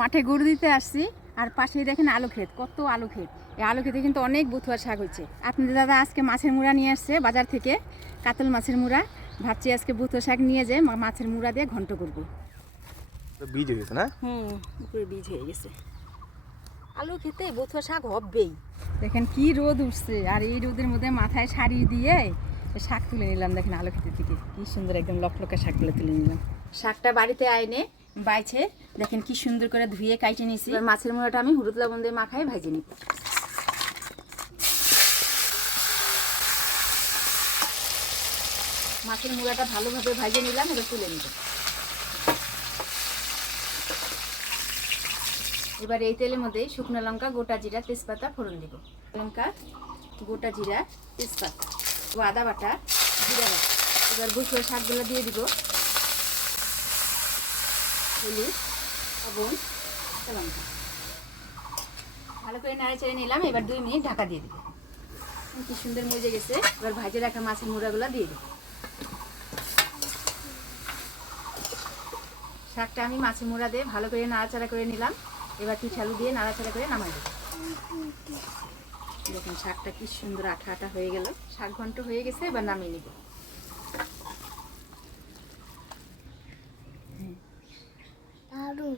মাঠে গরু দিতে আসছি আর পাশেই দেখেন আলু ক্ষেত, কত আলু ক্ষেত। এই আলু ক্ষেতে কিন্তু অনেক বথুয়ার শাক হচ্ছে। আপনাদের দাদা আজকে মাছের মুড়া নিয়ে আসছে বাজার থেকে, কাতল মাছের মুড়া। ভাবছি আজকে বথুয়া শাক নিয়ে যেয়ে মাছের মুড়া দিয়ে ঘন্ট করবো। বীজ হয়ে গেছে না? উপরে বীজ হয়ে গেছে। আলু খেতে বথুয়া শাক হবেই। দেখেন কি রোদ উঠছে, আর এই রোদের মধ্যে মাথায় শাড়ি দিয়ে শাক তুলে নিলাম। দেখেন আলু খেতে থেকে কি সুন্দর একদম লকলকে শাকগুলো তুলে নিলাম। শাকটা বাড়িতে আইনে বাইছে দেখেন কি সুন্দর করে ধুয়ে কাইটে নিয়েছি। এবার মাছের মুড়াটা আমি হলুদ লবণ দিয়ে মাখায় ভাজে নিই। মাছের মুড়াটা ভালোভাবে ভাজে নিলাম, এবার তুলে নিব। এবার এই তেলের মধ্যে শুকনো লঙ্কা, গোটা জিরা, তেজপাতা ফোড়ন দিব। লঙ্কা, গোটা জিরা, তেজপাতা ও আদা বাটা, জিরা বাটা। এবার বসুয়া শাকগুলো দিয়ে দিব। হলুদ, লবণ, লঙ্কা ভালো করে নাড়ে চেড়ে নিলাম। এবার 2 মিনিট ঢাকা দিয়ে দিব। কি সুন্দর মজে গেছে। এবার ভাজে রাখা মাছের মুড়াগুলো দিয়ে দিব। শাকটা আমি মাছের মুড়া দিয়ে ভালো করে নাড়াচাড়া করে নিলাম। এবার পিঠালু দিয়ে নাড়াচাড়া করে নামাই দেব। দেখুন শাকটা কি সুন্দর আঠা আঠা হয়ে গেল। শাক ঘন্ট হয়ে গেছে, এবার নামিয়ে নিব। দারুণ।